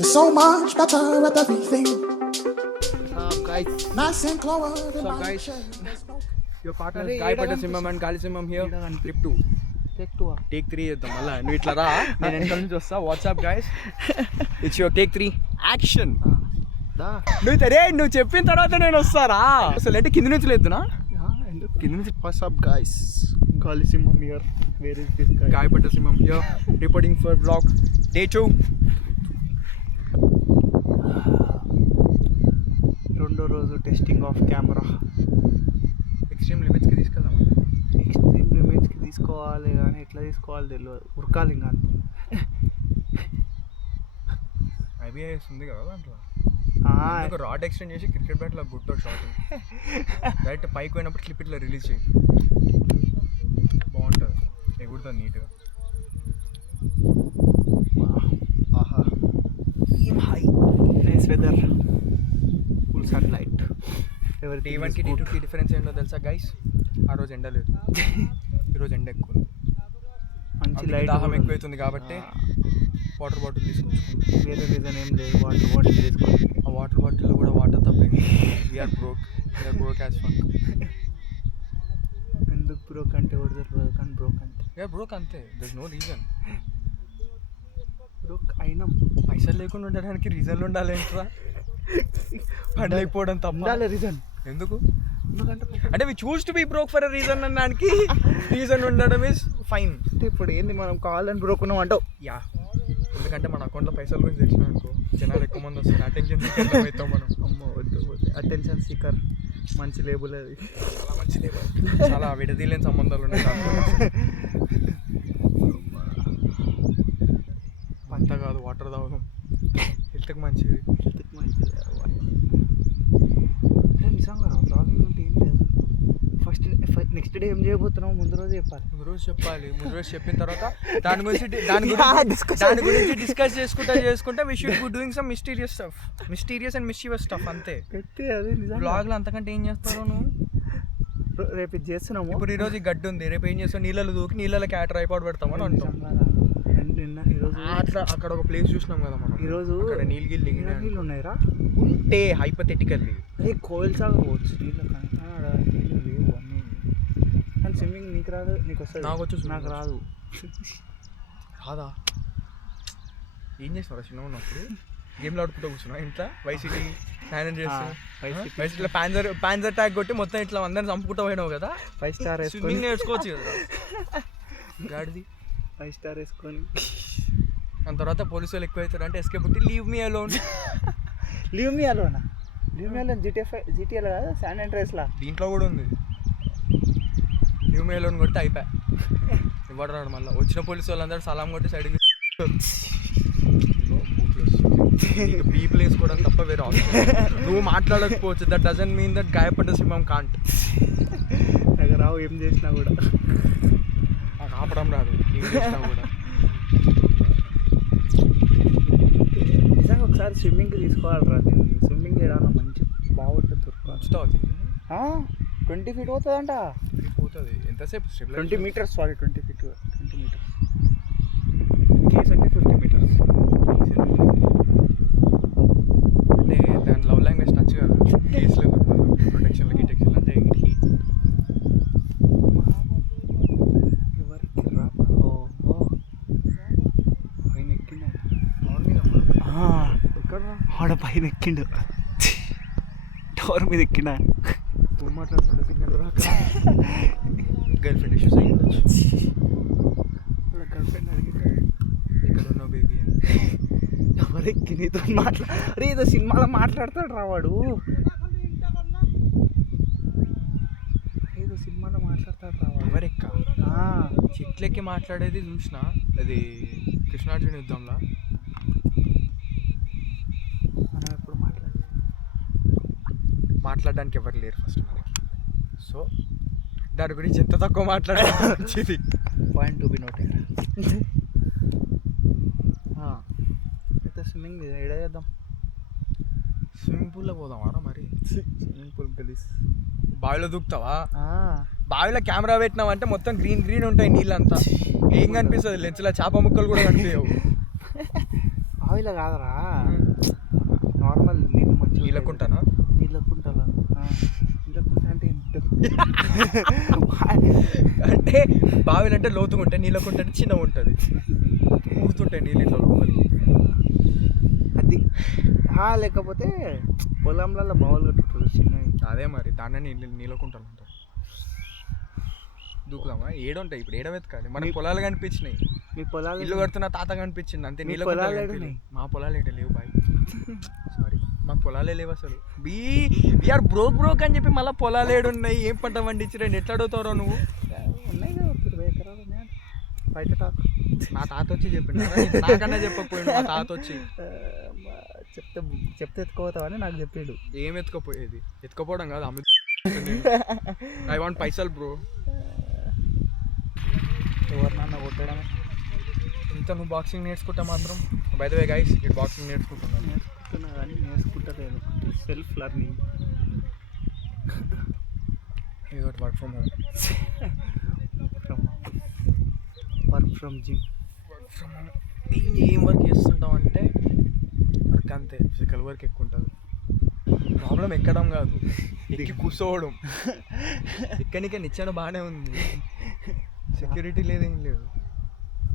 It's so much better at everything. Guys, Nice and clover than So my guys, chest. your partner is Guy Patasimham and Kalisimham here. Trip 2. Take 3 చేద్దాం మళ్ళా నువ్వు ఇట్లా రా నేను వెనకాల నుంచి వస్తా WhatsApp guys it's your take 3 action నువ్వు చెప్పిన తర్వాత నేను వస్తారా అసలు అంటే కింద నుంచి లేదునా కింద నుంచి what's up guys? Kalisimham here. Where is this guy? Guy Patasimham here reporting for vlog day 2. రెండో రోజు టెస్టింగ్ ఆఫ్ కెమెరా. ఎక్స్ట్రీమ్ లిమిట్స్కి తీసుకెళ్దాం ఎక్స్ట్రీమ్ లిమిట్స్కి తీసుకోవాలి కానీ ఎట్లా తీసుకోవాలి తెలియదు, ఉరకాలి ఇంకా అంతే. ఐబిఐఎస్ ఉంది కదా దాంట్లో ఒక రాడ్ ఎక్స్టెండ్ చేసి క్రికెట్ బ్యాట్లో గుట్టో షాట్ డైరెక్ట్ పైకి పోయినప్పుడు క్లిప్ ఇట్లా రిలీజ్ చేయి, బాగుంటుంది, ఎగురుతుంది నీట్గా. ఆహా, ఏం high, nice weather, full sunlight. T1కి T2కి డిఫరెన్స్ ఏంటో తెలుసా గైస్? ఆ రోజు ఎండ లేదు, ఈరోజు ఎండ ఎక్కువ ఉంది, మంచి లైట్, దాహం ఎక్కువైతుంది కాబట్టి వాటర్ బాటిల్ తీసుకొచ్చుకుంటాం. వేరే రీజన్ ఏం లేదు, వాటర్ బాటిల్ తీసుకోవాలి. ఆ వాటర్ బాటిల్లో కూడా వాటర్ తప్పింది. We are broke as fuck. ఎందుకు బ్రోక్ అంటే కూడా తెలియదు కానీ బ్రోక్ అంటే వీఆర్ బ్రోక్ అంతే, there is no reason. Broke అయినా పైసలు లేకుండా ఉండడానికి రీజన్లు ఉండాలి ఏంట్రా? పని అయిపోవడం తప్ప రీజన్ ఎందుకు? ఎందుకంటే అంటే we choose to be broke for a reason అనడానికి రీజన్ ఉండడం ఇస్ ఫైన్. అంటే ఇప్పుడు ఏంది మనం కావాలని బ్రోక్ ఉన్నాం అంటావు? యా, ఎందుకంటే మన అకౌంట్లో పైసలు గురించి తెలిసిన అనుకో జనాలు ఎక్కువ మంది వస్తారు, అటెన్షన్ సీకర్ అవుతాం మనం. అమ్మో వద్దు వద్దు, అటెన్షన్ సీకర్ మంచి లేబుల్ అది, చాలా మంచి లేబుల్, చాలా విడదీయలేని సంబంధాలు ఉన్నాయి. అంతా కాదు, వాటర్ తాగుదాం, హెల్త్కి మంచిది. నిజంగా బ్లాగింగ్ అంటే ఏం లేదు. నెక్స్ట్ డే ఏం చేయబోతున్నావు ముందు రోజు చెప్పాలి. ముందు రోజు చెప్పిన తర్వాత దాని గురించి డిస్కస్ చేసుకుంటా we should be doing some mysterious and mischievous stuff అంతే. బ్లాగ్లో అంతకంటే ఏం చేస్తావు నువ్వు? రేపు ఇది చేస్తున్నాము. ఇప్పుడు ఈరోజు ఈ గడ్డి ఉంది, రేపు ఏం చేస్తావు? నీళ్ళలో దూకి నీళ్ళలో క్యాటర్ అయిపోయి పెడతామని అంటాం. ఈరోజు అట్లా అక్కడ ఒక ప్లేస్ చూసినాం కదా మనం, ఈరోజు అక్కడ నీళ్ళు ఉన్నాయిరా ఉంటే హైపోథెటికల్లీ అదే కోయిల్ సాగర్ పోవచ్చు నీళ్ళు, నీళ్ళు లేవు అన్నీ. కానీ స్విమ్మింగ్ నీకు రాదు, నీకు వస్తుంది. నాకు వచ్చు, నాకు రాదు. రాదా? ఏం చేసినారా చిన్న ఉన్నప్పుడు? గేమ్లో ఆడుకుంటూ కూర్చున్నా ఇంట్లో వైసీటీ స్నానం చేస్తా, వైసీటీలో పాన్జర్ ట్యాగ్ కొట్టి మొత్తం ఇట్లా అందరిని చంపుకుంటూ పోయినావు కదా. 5 స్టార్ స్విమ్మింగ్ నేర్చుకోవచ్చు కదా గాడిది. 5 స్టార్ వేసుకొని దాని తర్వాత పోలీసు వాళ్ళు ఎక్కువ అవుతారు అంటే ఎస్కేప్ పుట్టి leave me alone. Leave me అలోనా? లీవ్ మీ అలోన్ జీటీఏలో కాదు, శాన్ అండ్రెయాస్లా. దీంట్లో కూడా ఉంది. లీవ్ మీ అలోన్ కొడితే అయిపోయా, ఇవ్వడు రాడు. మళ్ళీ వచ్చిన పోలీసు వాళ్ళందరూ సలాం కొట్టి సైడ్కి బీ ప్లేస్ కూడా తప్ప వేరే ఆప్షన్. నువ్వు మాట్లాడకపోవచ్చు, దట్ డజంట్ మీన్ దట్ గాయ పట్టసింహం కాంట్. నాకు రావు ఏం చేసినా కూడా, నాకు ఆపడం రాదు ఏం చేసినా కూడా. నిజంగా ఒకసారి స్విమ్మింగ్కి తీసుకోవాలిరా నేను. స్విమ్మింగ్ చేయడానికి మంచి బాగుంటుంది, వస్తుంది 20 feet అవుతుందంట. పోతుంది ఎంతసేపు? 20 meters, sorry 20 feet, 20 meters. Case అంటే 50 meters. అంటే దాని లవ్ లాంగ్వేజ్ నచ్చు కదా, కేసులు ప్రొటెక్షన్లు గిటెక్షన్ అంటే హీట్. ఎవరికి రా పైన ఎక్కిండు, ఆడ పైన ఎక్కిండు, టవర్ మీద ఎక్కిండా. మాట్లాడుతుండే సిగ్నల్ రాక గర్ల్ ఫ్రెండ్ ఇష్యూస్ అయ్యి ఉండొచ్చు. గర్ల్ ఫ్రెండ్ అడిగింది ఇక్కడ ఉన్నావు బేబీ అని. ఎవరెక్కి నీతో అరే ఏదో సినిమాలో మాట్లాడతాడు రావాడు, ఏదో సినిమాలో మాట్లాడతాడు రావాడు. ఎవరెక్క చెట్లెక్కి మాట్లాడేది చూసిన, అది కృష్ణార్జున యుద్ధంలో. మనం ఎప్పుడు మాట్లాడడానికి ఎవరు లేరు ఫస్ట్ మనకి, సో దాని గురించి ఎంత తక్కువ మాట్లాడాలి మంచిది. Point to be noted. అయితే స్విమ్మింగ్ ఎడ చేద్దాం? స్విమ్మింగ్ పూల్లో పోదామారా మరి? స్విమ్మింగ్ పూల్ గలీస్. బావిలో దూకుతావా? బావిలో కెమెరా పెట్టినామంటే మొత్తం గ్రీన్ గ్రీన్ ఉంటాయి నీళ్ళంతా, ఏం కనిపిస్తుంది లెన్స్లో చేప ముక్కలు కూడా కనిపించవు. బావిలో కాదరా, నార్మల్ నీళ్ళు మంచి నీళ్ళకుంటానా? నీళ్ళకుంటాలా? నీళ్ళకుంటా అంటే అంటే బావిలు అంటే లోతుగా ఉంటాయి, నీళ్ళకుంట అంటే చిన్నగా ఉంటుంది, ఊరుతుంటాయి నీళ్ళు ఇట్లా లోపలికి. అది లేకపోతే పొలంలలో బావులు కట్టుకుంటారు చిన్నవి. అదే మరి దాన్ని నీళ్ళకుంటాను అంటారు. దూకుదామా? ఏడుంటాయి ఇప్పుడు, ఏడ వెతకాలి? మనకి పొలాలు కనిపించినాయి, మీ పొలాలు ఇల్లు కడుతున్న తాత కనిపించింది అంతే. నీళ్ళ పొలాలు ఏడున్నాయి? మా పొలాలు ఏంటో లేవు బాయ్, సారీ మాకు పొలాలే లేవు అసలు. వీఆర్ బ్రోక్ అని చెప్పి మళ్ళీ పొలాలు ఏడున్నాయి, ఏం పంట పండించరండి, ఎట్లా అడుగుతారో నువ్వు? ఉన్నాయి కదా 20 ఎకరాలు ఉన్నాయి బయట తాత. నా తాత వచ్చి చెప్పిండు, నాకన్నా చెప్పకపోయిండు మా తాత వచ్చి. చెప్తే ఎత్తుకోతావని నాకు చెప్పాడు. ఏం ఎత్తుకపోయేది? ఎత్తుకపోవడం కాదు, అమ్మ ఐ వాంట్ పైసలు బ్రో. ఎవరినన్నా కొట్టడమే. ఇంత నువ్వు బాక్సింగ్ నేర్చుకుంటా మాత్రం. బై ద వే గైస్, ఇటు బాక్సింగ్ నేర్చుకుంటున్నాను. నేర్చుకుంటున్నా కానీ నేర్చుకుంటలేదు, self learning. You got work from home. Work from gym. ఏం వర్క్ చేస్తుంటాం అంటే వర్క్ అంతే, ఫిజికల్ వర్క్ ఎక్కువ ఉంటుంది. ప్రాబ్లం ఎక్కడం కాదు, ఎక్కి కూర్చోవడం. ఎక్కడికే నిచ్చెన బాగానే ఉంది, సెక్యూరిటీ లేదు, ఏం లేదు.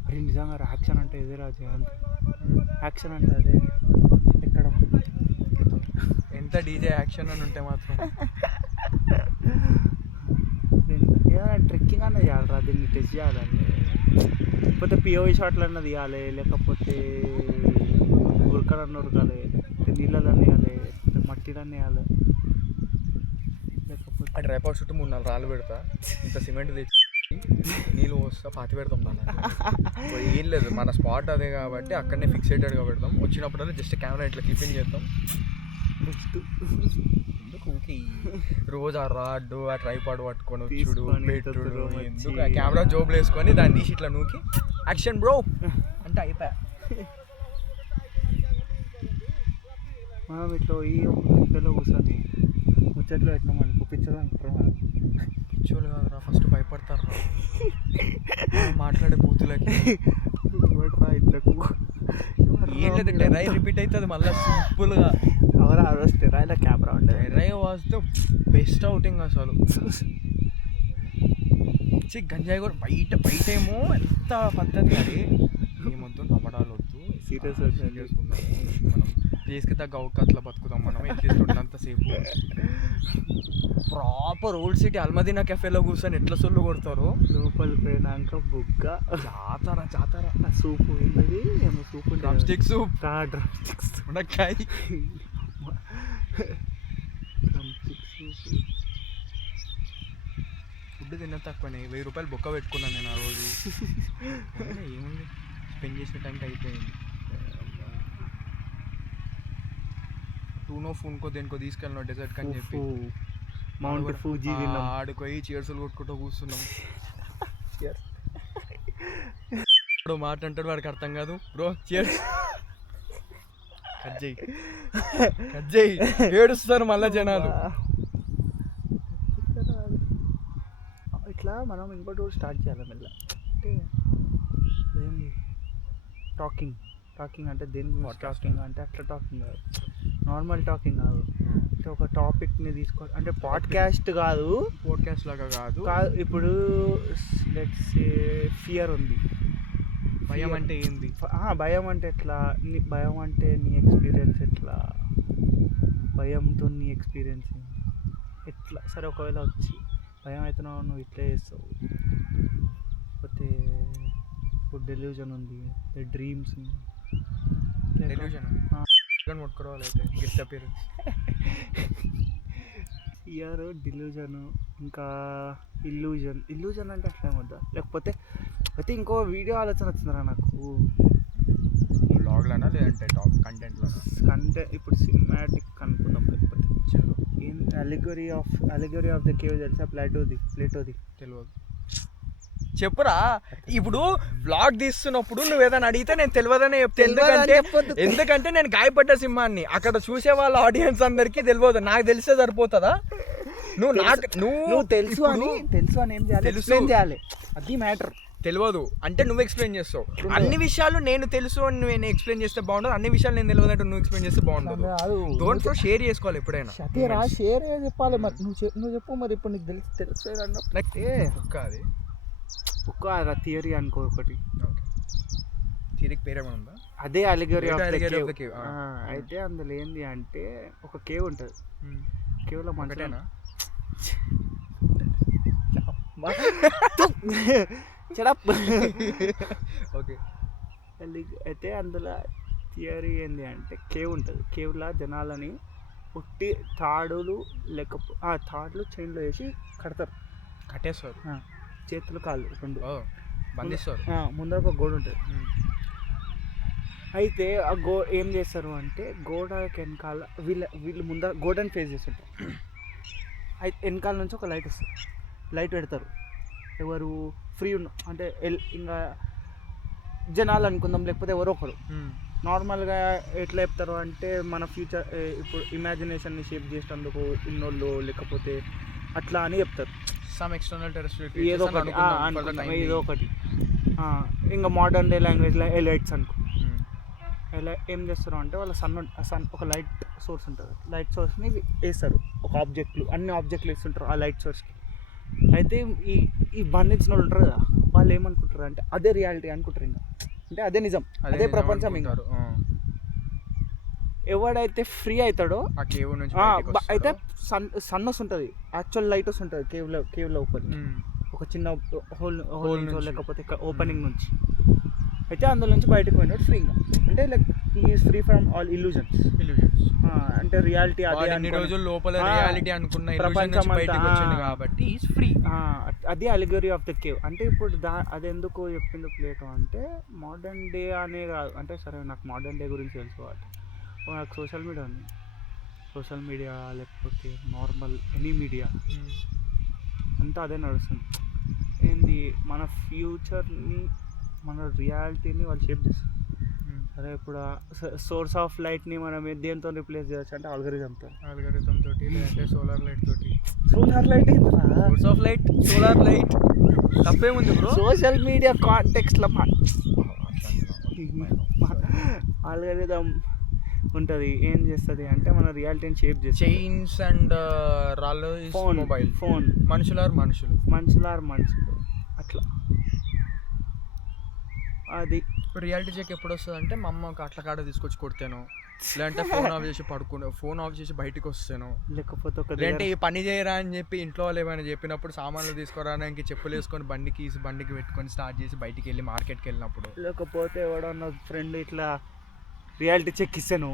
అరే నిజంగా యాక్షన్ అంటే ఇదే రాజు, అంతే యాక్షన్ అంటే అదే ఎక్కడం. ఎంత డీజే యాక్షన్ అని ఉంటే మాత్రం ఏదైనా ట్రెక్కింగ్ అన్నది చేయాలరా, దీన్ని టెస్ట్ చేయాలని. లేకపోతే పిఓవి షాట్లు అన్నది ఇవ్వాలి, లేకపోతే ఉరకడన్న ఉరకాలి, లేకపోతే నీళ్ళని వేయాలి, లేకపోతే మట్టిలన్నీ వేయాలి. లేకపోతే ఆ డ్రైపర్ చుట్టూ 3-4 రాళ్ళు పెడతా, ఇంత సిమెంట్ తెచ్చి నీళ్ళు పోస్తా, పాతి పెడతాం దాన్ని. ఏం లేదు, మన స్పాట్ అదే కాబట్టి అక్కడనే ఫిక్సేటెడ్గా పెడతాం. వచ్చినప్పుడల్లా జస్ట్ కెమెరా ఇట్లా క్లిప్పింగ్ చేస్తాం. రోజు ఆ రాడ్డు ఆ ట్రైపాడ్ పట్టుకొని వచ్చుడు పెట్టుడు, ఎందుకు ఆ కెమెరా జోబులు వేసుకొని దాన్ని తీసి ఇట్లా నూకి యాక్షన్ బ్రో అంటే అయిపోయా. మనం ఇట్లా ఈ పిచ్చలో కూర్చొని ముచ్చట్లో పెట్టినాం అనుకో, పిచ్చలు అనుకుంటారా? పిచ్చోళ్ళు కాదురా, ఫస్ట్ భయపడతారు మాట్లాడే బూతులకి. ఏం లేదు, టెరై రిపీట్ అవుతుంది మళ్ళీ సింపుల్గా. ఎవరు ఆ రోజు టెరాయిలో కెమెరా ఉండే, Terai was the best outing అసలు. గంజాయి కూడా బయట ఏమో ఎంత పద్ధతి, అది ఏమొద్దు నవ్వడాలు వద్దు, సీరియస్ సీరియస్గా ఉన్నాము మనం, ప్లేస్కి తగ్గ అవకాశంలో బతుకుతాం మనం, ఎట్లీస్ట్ ఉన్నంతసేపు. ప్రాపర్ ఓల్డ్ సిటీ అల్మదీనా కెఫేలో కూర్చొని ఎట్లా సొల్లు కొడతారు. లోపలికి పోయినాక బుగ్గ జాతర ఆ సూపు ఏంటది, ఏమో soup, drum stick soup, drum sticks, మునక్కాయ డ్రమ్ స్టిక్ సూపు. ఫుడ్ తిన్న తక్కువనే, 1000 రూపాయలు బొక్క పెట్టుకున్నాను నేను ఆ రోజు. ఏముంది, స్పెండ్ చేసిన టైంకి అయిపోయింది. టూనో ఫోన్కో దేనికో తీసుకెళ్ళిన డెజర్ట్ అని చెప్పి మౌంట్ ఫూజీ ఆడుకోయి చీర్సులు కొట్టుకుంటూ కూర్చున్నాం. ఇప్పుడు మాట అంటాడు వాడికి అర్థం కాదు, బ్రో చీర్స్ కట్ చేయి ఏడుస్తారు మళ్ళీ జనాలు. ఇట్లా మనం ఇంకోటి స్టార్ట్ చేయాలి మెల్ల, అంటే ఏంది టాకింగ్ అంటే దేని గురించి టాకింగ్ అంటే అట్లా టాకింగ్ కాదు, నార్మల్ టాకింగ్ కాదు, అంటే ఒక టాపిక్ని తీసుకో, అంటే పాడ్కాస్ట్ కాదు, పోడ్కాస్ట్ లాగా కాదు. ఇప్పుడు లెట్స్ ఫియర్ ఉంది, భయం అంటే ఏంది, భయం అంటే ఎట్లా, భయం అంటే నీ ఎక్స్పీరియన్స్ ఎట్లా, భయంతో నీ ఎక్స్పీరియన్స్ ఎట్లా. సరే ఒకవేళ వచ్చి భయం అవుతున్నావు, నువ్వు ఇట్లా చేస్తావు, లేకపోతే ఇప్పుడు డెల్యూజన్ ఉంది, డ్రీమ్స్ ముట్టుకోవాలి అయితే గిఫ్ట్ అపియరెన్స్, ఫియర్, డెల్యూజన్, ఇంకా ఇల్యూజన్ అంటే అట్లా ఏమొద్దా, లేకపోతే అయితే ఇంకో వీడియో ఆలోచన వచ్చిందిరా నాకు. బ్లాగ్లోనా లేదంటే కంటెంట్ ఇప్పుడు సినిమాటిక్ అనుకుందాం, లేకపోతే ఏం అలిగరీ ఆఫ్ ద కేవ్ తెలుసా, ప్లేటోది తెలియదు, చెప్పురా. ఇప్పుడు బ్లాగ్ తీస్తున్నప్పుడు నువ్వు ఏదైనా అడిగితే నేను తెలియదనే చెప్తే, ఎందుకంటే నేను గాయపడ్డ సింహాన్ని, అక్కడ చూసే వాళ్ళ ఆడియన్స్ అందరికీ తెలియదు, నాకు తెలిసే సరిపోతుందా? నువ్వు తెలుసు అని ఏం చేయాలి, ఎక్స్ప్లెయిన్ చేయాలి, అది మ్యాటర్. తెలియదు అంటే నువ్వు ఎక్స్ప్లెయిన్ చేస్తావు. అన్ని విషయాలు నేను తెలుసు అని నేను ఎక్స్ప్లెయిన్ చేస్తే బాగుండదు, అన్ని విషయాలు నేను తెలియదు అంటే నువ్వు ఎక్స్ప్లెయిన్ చేస్తే బాగుండదు. డోంట్ ఫ్లో షేర్ చేసుకోవాలి ఎప్పుడైనా. షతీరా షేర్ చెప్పాలి మరి. నువ్వు చెప్పు మరి. ఇప్పుడు నీకు తెలుసు అది ఒక్క థియరీ అనుకో ఒకటి. థియరీకి పేరేమో ఉందా? అదే అలిగరీ ఆఫ్ ద కేవ్. అయితే అందులో ఏంది అంటే ఒక కేవ్ ఉంటుంది. కేవ్లో మనటేనా చెడప్. ఓకే. అయితే అందులో థియరీ ఏంది అంటే కేవ్ ఉంటుంది. కేవ్లో జనాలని పుట్టి తాడులు తాడులు చైన్లో వేసి కడతారు, కట్టేస్తారు, చేతులు కాళ్ళు రెండు బంధిస్తారు. ముందర ఒక గోడ ఉంటుంది. అయితే ఆ ఏం చేస్తారు అంటే గోడ వెనకాల వీళ్ళు ముందర గోడని ఫేస్ చేస్తుంటారు. అయితే వెనకాల నుంచి ఒక లైట్ వస్తుంది. లైట్ పెడతారు. ఎవరు ఫ్రీ అంటే ఇంకా జనాలు అనుకుందాం, లేకపోతే ఎవరో ఒకరు. నార్మల్గా ఎట్లా చెప్తారు అంటే మన ఫ్యూచర్ ఇప్పుడు ఇమాజినేషన్ని షేప్ చేసేందుకు ఇన్నోళ్ళు లేకపోతే అట్లా అని చెప్తారు. సమ్ ఎక్స్టర్నల్ టెరెస్ట్రియల్ ఏదో ఒకటి ఏదో ఒకటి. ఇంకా మోడర్న్ డే లాంగ్వేజ్లో ఎలైట్స్ అనుకో. ఎలా ఏం చేస్తారు అంటే వాళ్ళ సన్ ఒక లైట్ సోర్స్ ఉంటుంది. లైట్ సోర్స్ని వేస్తారు ఒక ఆబ్జెక్ట్లు, అన్ని ఆబ్జెక్ట్లు వేస్తుంటారు ఆ లైట్ సోర్స్కి. అయితే ఈ బంధించిన వాళ్ళు ఉంటారు కదా, వాళ్ళు ఏమనుకుంటారు అంటే అదే రియాలిటీ అనుకుంటారు. ఇంకా అంటే అదే నిజం, అదే ప్రపంచం. ఇంకా ఎవడైతే ఫ్రీ అవుతాడో అయితే సన్ వస్తుంటుంది, యాక్చువల్ లైట్ వస్తుంటుంది కేవ్ లోపలి ఒక చిన్న హోల్ నుంచి లేకపోతే ఓపెనింగ్ నుంచి. అయితే అందులో నుంచి బయటకు పోయినాడు ఫ్రీగా. అంటే like is free from all illusions. అంటే రియాలిటీ అదే రోజులు లోపల రియాలిటీ అనుకున్న ప్రపంచం బయటకు వచ్చింది కాబట్టి ఈజ్ ఫ్రీ. అది అలిగరీ ఆఫ్ ద కేవ్. అంటే ఇప్పుడు అది ఎందుకు చెప్పింది ప్లేటో అంటే మోడర్న్ డే అనే కాదు. అంటే సరే నాకు మోడర్న్ డే గురించి తెలుసు కాబట్టి నాకు సోషల్ మీడియా ఉంది. సోషల్ మీడియా లేకపోతే నార్మల్ ఎనీ మీడియా అంతా అదే నడుస్తుంది. ఏంది మన ఫ్యూచర్ని మన రియాలిటీని వాళ్ళు షేప్ చేస్తారు. సరే ఇప్పుడు సోర్స్ ఆఫ్ లైట్ని మనం దేంతో రిప్లేస్ చేయొచ్చు అంటే ఆల్గరిథంతో తోటి లేదంటే సోలార్ లైట్ తోటి. Solar light source of light solar light తప్పేముంది బ్రో. సోషల్ మీడియా కాంటెక్స్ట్లో ఆల్గరిథం ఉంటుంది. ఏం చేస్తుంది అంటే మన రియాలిటీని షేప్ చేస్తుంది. చైన్స్ అండ్ రాళ్ళు మొబైల్ ఫోన్ మనుషులు అట్లా. అది రియాలిటీ చెక్ ఎప్పుడు వస్తుంది అంటే మా అమ్మ అట్ల కాడ తీసుకొచ్చి కొడితేనో, లేదంటే ఫోన్ ఆఫ్ చేసి బయటకు వస్తాను, లేదంటే ఈ పని చేయరా అని చెప్పి ఇంట్లో వాళ్ళు ఏమైనా చెప్పినప్పుడు సామాన్లు తీసుకురానికి చెప్పులు వేసుకొని బండికి పెట్టుకొని స్టార్ట్ చేసి బయటికి వెళ్ళి మార్కెట్కి వెళ్ళినప్పుడు, లేకపోతే ఎవడన్నా ఫ్రెండ్ ఇట్లా రియాలిటీ చెక్ ఇస్తాను.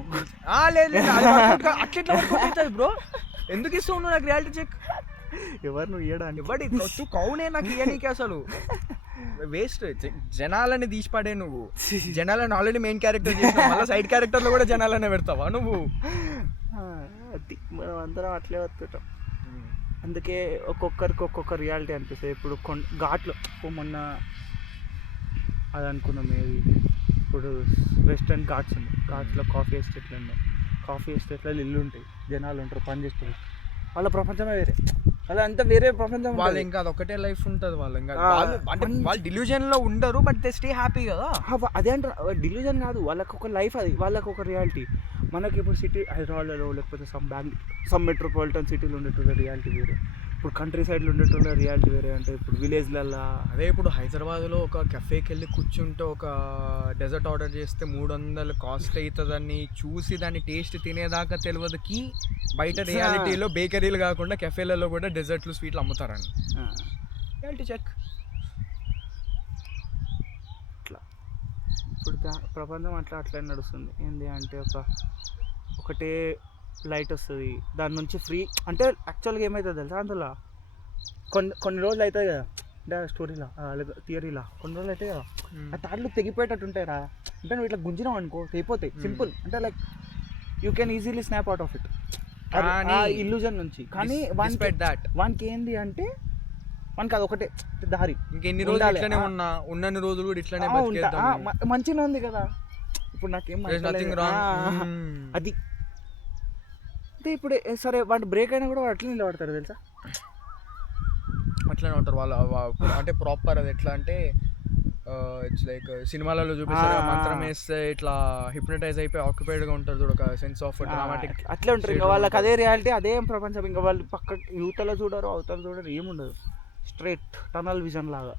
అట్లా బ్రో ఎందుకు ఇస్తావు నువ్వు నాకు రియాలిటీ చెక్? ఎవరు నువ్వు ఇవ్వడానికి? ఎవడి కౌనే నాకు ఇవ్వనీకి అసలు వేస్ట్. జనాలని తీసిపడే నువ్వు. జనాలని ఆల్రెడీ మెయిన్ క్యారెక్టర్ చేసినావు, మళ్ళీ సైడ్ క్యారెక్టర్లో కూడా జనాలనే పెడతావా నువ్వు? అది మనం అందరం అట్లే వస్తుంటాం. అందుకే ఒక్కొక్కరికి ఒక్కొక్క రియాలిటీ అనిపిస్తుంది. ఇప్పుడు ఘాట్లో మొన్న అది అనుకున్నాం ఏది, ఇప్పుడు వెస్టర్న్ ఘాట్స్ ఉంది. ఘాట్స్లో కాఫీ ఎస్టేట్లు ఉన్నాయి. కాఫీ ఎస్టేట్లో ఇల్లు ఉంటాయి, జనాలు ఉంటారు, పని చేస్తారు. వాళ్ళ ప్రపంచమే వేరే, అలా అంతా వేరే ప్రపంచం. వాళ్ళు ఇంకా అదొకటే లైఫ్ ఉంటుంది. వాళ్ళు ఇంకా వాళ్ళు డిల్యూజన్లో ఉండరు, బట్ దే స్టే హ్యాపీ కదా. అదే అంటారు, డిల్యూజన్ కాదు, వాళ్ళకి ఒక లైఫ్, అది వాళ్ళకి ఒక రియాలిటీ. మనకి ఇప్పుడు సిటీ హైదరాబాద్లో లేకపోతే సమ్ మెట్రోపాలిటన్ సిటీలో ఉండేటువంటి రియాలిటీ వేరే, ఇప్పుడు కంట్రీ సైడ్లో ఉండేటువంటి రియాలిటీ వేరే. అంటే ఇప్పుడు విలేజ్లలో అదే ఇప్పుడు హైదరాబాద్లో ఒక కెఫేకి వెళ్ళి కూర్చుంటే ఒక డెజర్ట్ ఆర్డర్ చేస్తే 300 కాస్ట్ అవుతుందని చూసి దాన్ని టేస్ట్ తినేదాకా తెలియదుకి బయట రియాలిటీలో బేకరీలు కాకుండా కెఫేలలో కూడా డెజర్ట్లు స్వీట్లు అమ్ముతారని రియాలిటీ చెక్. అట్లా ఇప్పుడు ప్రపంచం అట్లా నడుస్తుంది. ఏంటి అంటే ఒకటే లైట్ వస్తుంది, దాని నుంచి ఫ్రీ. అంటే యాక్చువల్గా ఏమవుతుంది తెలుసా, అందులో కొన్ని రోజులు అవుతాయి కదా, అంటే స్టోరీలా థియరీలా కొన్ని రోజులు అవుతాయి కదా, ఆ తాళ్ళు తెగిపోయేటట్టు ఉంటాయిరా. అంటే నువ్వు ఇట్లా గుంజినావు అనుకో తెగిపోతాయి, సింపుల్. అంటే like you can easily snap out of it, illusion నుంచి. కానీ వానికి ఏంది అంటే మనకి అది ఒకటే దారి. ఇంకెన్ని రోజులు ఇట్లనే ఉన్నన్ని రోజులు కూడా ఇట్లనే మంచిగా ఉంది కదా. ఇప్పుడు నాకేం అది అంటే ఇప్పుడు సరే వాటి బ్రేక్ అయినా కూడా వాడు అట్లా నిలబడతారు తెలుసా. అట్లనే ఉంటారు అంటే ప్రాపర్ అది ఎట్లా అంటే ఇట్స్ లైక్ సినిమాలలో చూపిస్తారు మంత్రం వేస్తే ఇట్లా హిప్నటైజ్ అయిపోయి ఆక్యుపైడ్గా ఉంటారు చూడ ఒక సెన్స్ ఆఫ్ డ్రామాటిక్ అట్లా ఉంటారు. ఇంకా వాళ్ళకి అదే రియాలిటీ, అదే ప్రపంచం. ఇంకా వాళ్ళు పక్క యువతలో చూడరు, అవతల చూడరు, ఏముండదు. స్ట్రైట్ టనల్ విజన్ లాగా.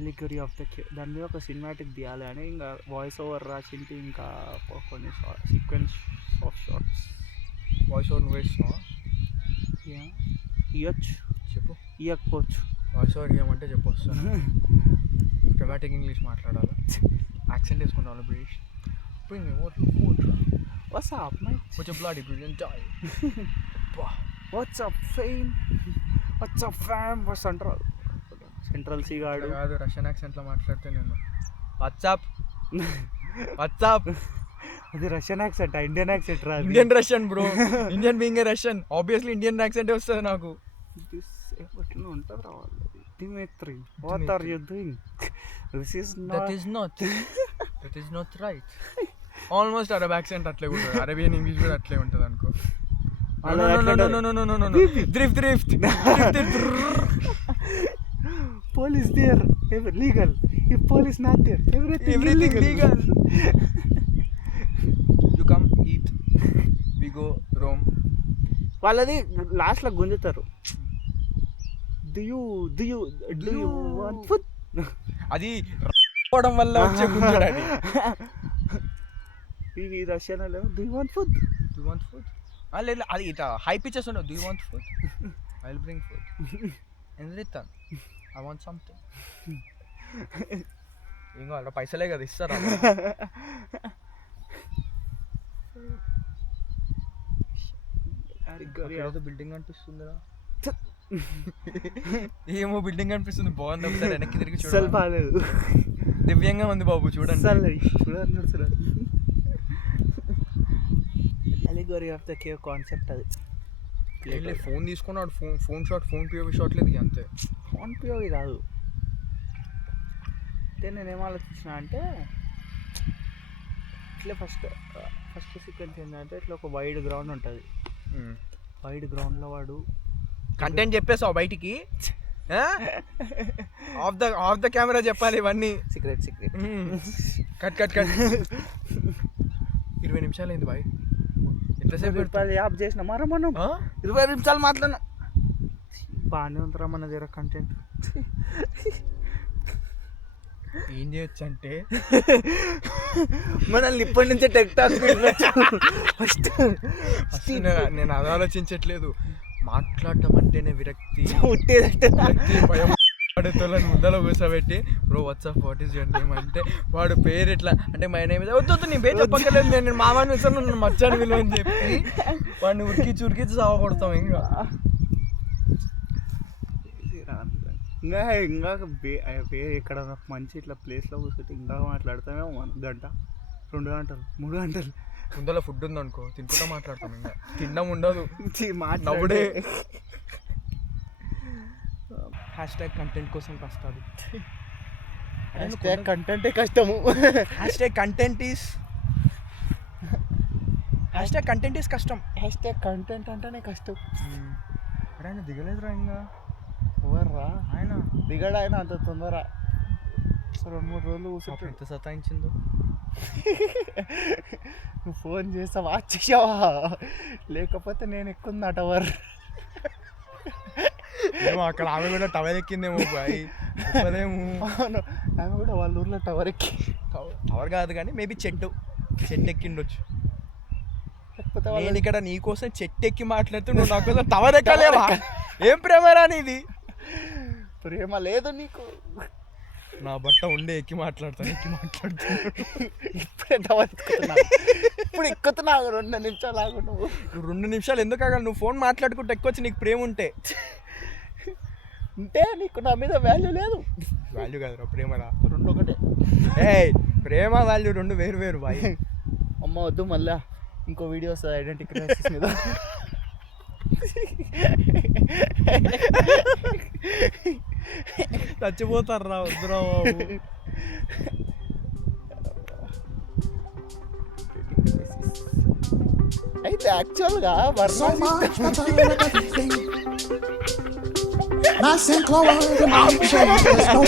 ఎలిగరీ ఆఫ్ ద కే, దాని మీద ఒక సినిమాటిక్ తీయాలి అని ఇంకా వాయిస్ ఓవర్ రాసింటి. ఇంకా కొన్ని sequence of shorts voice over నువ్వు వేస్తున్నావా? ఇవ్వచ్చు, చెప్పు. ఇవ్వకపోవచ్చు. వాయిస్ ఓవర్ ఇవ్వమంటే చెప్పు వస్తాను. డ్రామాటిక్ ఇంగ్లీష్ మాట్లాడాలి, యాక్సెంట్ వేసుకుంటాను. British bring me water. What's up, mate? Put your bloody brilliant die. What's up, fame? What's up, fam? Central Cee గాడు కాదు, రష్యన్ యాక్సెంట్లో మాట్లాడితే నేను వాట్సాప్ వాట్సాప్. అది రష్యన్ యాక్సెంట్, ఇండియన్ యాక్సెంట్ రా. Indian Russian bro, Indian being a Russian obviously Indian accent వస్తుంది నాకు. ఎట్లా ఉంటుంది రావాలి. Dimitri, what are you doing? This is not right. Almost Arab accent అట్లే ఉంటుంది, అరేబియన్ ఇంగ్లీష్ కూడా అట్లే ఉంటుంది అనుకో. Drift police there, legal. If police not there, everything legal. You come eat, we go roam. వాళ్ళది లాస్ట్ లో గుంజుతారు. Do you want food? అది పోవడం వల్ల వచ్చే గుంజుడని. ఈ రష్యన్ లో do you want food? లేదు, అది ఇట్లా హై పిచెస్ ఉండవు. Do you want food? I will bring food. In return, I want something. ఇంకా వాళ్ళ పైసలే కదా ఇస్తారా. బిల్డింగ్ అనిపిస్తుందిరా. ఏమో బిల్డింగ్ అనిపిస్తుంది, బాగుంది. ఒకసారి వెనక్కి తిరిగి చూడాలి. దివ్యంగా ఉంది బాబు, చూడండి. అలిగరీ ఆఫ్ ద కేవ్ కాన్సెప్ట్ అది. ఫోన్ తీసుకున్నాడు, phone shot, phone POV shot లేదు అంతే. ఫోన్ పిఓవి కాదు. అయితే నేనేం ఆలోచించిన అంటే ఇట్లా ఫస్ట్ సీక్వెన్స్ ఏంటంటే ఇట్లా ఒక వైడ్ గ్రౌండ్ ఉంటుంది. వైడ్ గ్రౌండ్లో వాడు కంటెంట్ చెప్పేసావు బయటికి. ఆఫ్ ద కెమెరా చెప్పాలి ఇవన్నీ. సీక్రెట్ కట్ 20 నిమిషాలు అయింది బాయ్. ఎంతసేపు యాప్ చేసిన మరా మనం 20 నిమిషాలు మాట్లాడినా. బాగానే ఉందిరా మన దగ్గర కంటెంట్. ఏం చేయొచ్చు అంటే మనల్ని ఇప్పటి నుంచే టెక్టాక్ ఫస్ట్ నేను అది ఆలోచించట్లేదు. మాట్లాడటం అంటేనే విరక్తి, భయం పడేతోళ్ళని ముందర కూర్చోబెట్టి bro WhatsApp what is your name అంటే వాడు పేరు ఎట్లా అంటే మై నేమ్ వద్దు నీ పేరు చెప్పక్కర్లేదు, నేను మామని పిలుస్తాను, నన్ను మచ్చాను విలువ అని చెప్పి వాడిని ఉరికిచ్చి సాగొడతాం. ఇంకా ఇక్కడ మంచి ఇట్లా ప్లేస్లో కూర్చొని ఇంకా మాట్లాడతామేమో మనం 1 గంట 2 గంటలు 3 గంటలు. ముందర ఫుడ్ ఉందనుకో తినుకుంటా మాట్లాడతాం, ఇంకా తినడం ఉండదు, నవ్వుడే. హ్యాష్ట్యాగ్ కంటెంట్ కోసం కష్టాలు. కంటెంటే కష్టము. హ్యాష్ట్యాగ్ కంటెంట్ ఈస్ కష్టం. హ్యాష్ట్యాగ్ కంటెంట్ అంటేనే కష్టం. అరే ఆయన దిగలేదురా, ఇంకా ఎవర్రా ఆయన దిగడా ఆయన అంత తొందర. 2-3 రోజులు కూర్చొని ఎంత సతాయించిందో. నువ్వు ఫోన్ చేసావా, వచ్చేసావా, లేకపోతే నేను ఎక్కుంది టవర్. అక్కడ ఆమె కూడా టవర్ ఎక్కిందేమో బాయ్. ఆమె కూడా వాళ్ళ ఊర్లో టవర్ టవర్ కాదు కానీ మేబీ చెట్టు ఎక్కిండొచ్చు. లేకపోతే నేను ఇక్కడ నీకోసం చెట్టు ఎక్కి మాట్లాడుతూ నువ్వు నా కోసం టవర్ ఎక్కలేవా? ఏం ప్రేమరా నీది? ప్రేమ లేదు నీకు. నా బట్ట ఉండే ఎక్కి మాట్లాడుతాను. ఇప్పుడే టవర్ ఇప్పుడు ఎక్కుతున్నావు. 2 నిమిషాలు ఆగు. నువ్వు 2 నిమిషాలు ఎందుకు ఆగాలి? నువ్వు ఫోన్ మాట్లాడుకుంటే ఎక్కువచ్చు, నీకు ప్రేమ ఉంటే నీకు నా మీద వాల్యూ లేదు. వాల్యూ కాదురా, ప్రేమరా. 2 ఒకటే. ప్రేమ వాల్యూ 2 వేరు బాయ్. అమ్మ వద్దు, మళ్ళా ఇంకో వీడియో వస్తుంది ఐడెంటిటీ క్రైసిస్ మీద. చచ్చిపోతారు రా, వద్దురా బాబు. యాక్చువల్గా So much better at everything. Nice and clever, the mind changes. No